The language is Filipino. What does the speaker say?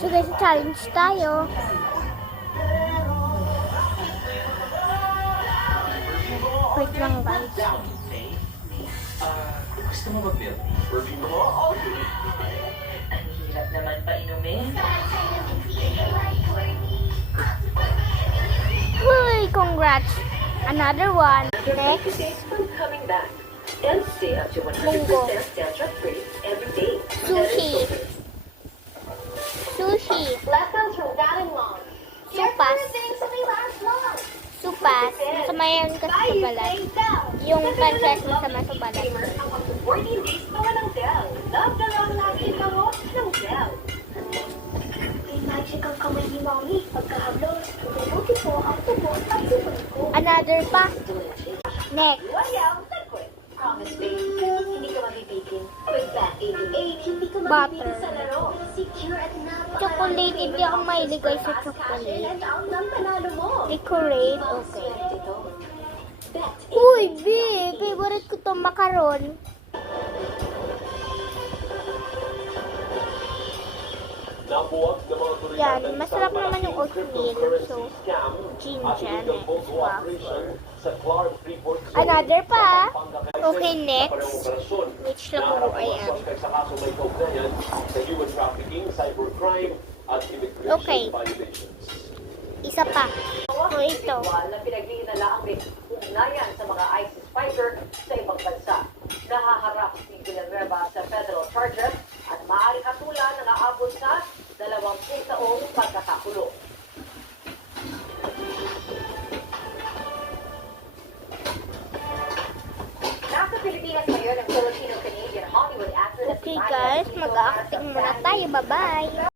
So guys, challenge tayo. Wait lang guys. Gusto mo mag-milk? Review mo? Okay. Ang hirap naman painumin. Huy! Congrats! Another one. Next. When coming back, and stay up to 100% Munggo. dandruff-free every day. Sushi. Sushi. Lessons from Dad and Mom. Supas. Things that they last long. Supas. Samayan kasi sa balat. Yung pancake na sama sa balat. Gamers ang up to 14 days pa ng Dell. Love na lang lagi ikaw ng Dell. May magic ang kamay ni Mommy. Pagkahablos, tutubuti po ang tubo at sipon ko. Another pa. Next. Royale Liquid. Promise baby, hindi ka mabibigin. With that 88, hindi ka Butter. mabibigin sa laro. Secure at napaka- Chocolate. Hindi ako mahilig guys sa chocolate. And out ng panalo mo. Decorate. Okay. Swerte to. Bet Uy, B! Favorite ko tong macaron. Nabuwag ng mga otoridad Yan, ng masarap isang naman yung malaking oatmeal. cryptocurrency So, scam ginger at illegal next, photo waffle. operation sa Clark Freeport Zone. Another pa. Pangkakaisan Okay, next. sa parehong operasyon. Which lang Naharap po ang ay mga suspect sa kaso may kaugnayan sa human trafficking, cybercrime, at immigration Okay. violations. Isa pa. So, ito. Na pinaghihinala ang may ugnayan sa mga ISIS fighter sa ibang bansa. Nahaharap si Villanueva sa federal charges at maaaring hatulan na naabot sa 20 taong pagkakakulong. Nasa Pilipinas ngayon ang Filipino-Canadian Hollywood actor na si Okay Maya guys, Tito mag-acting Masa muna tayo. Bye-bye!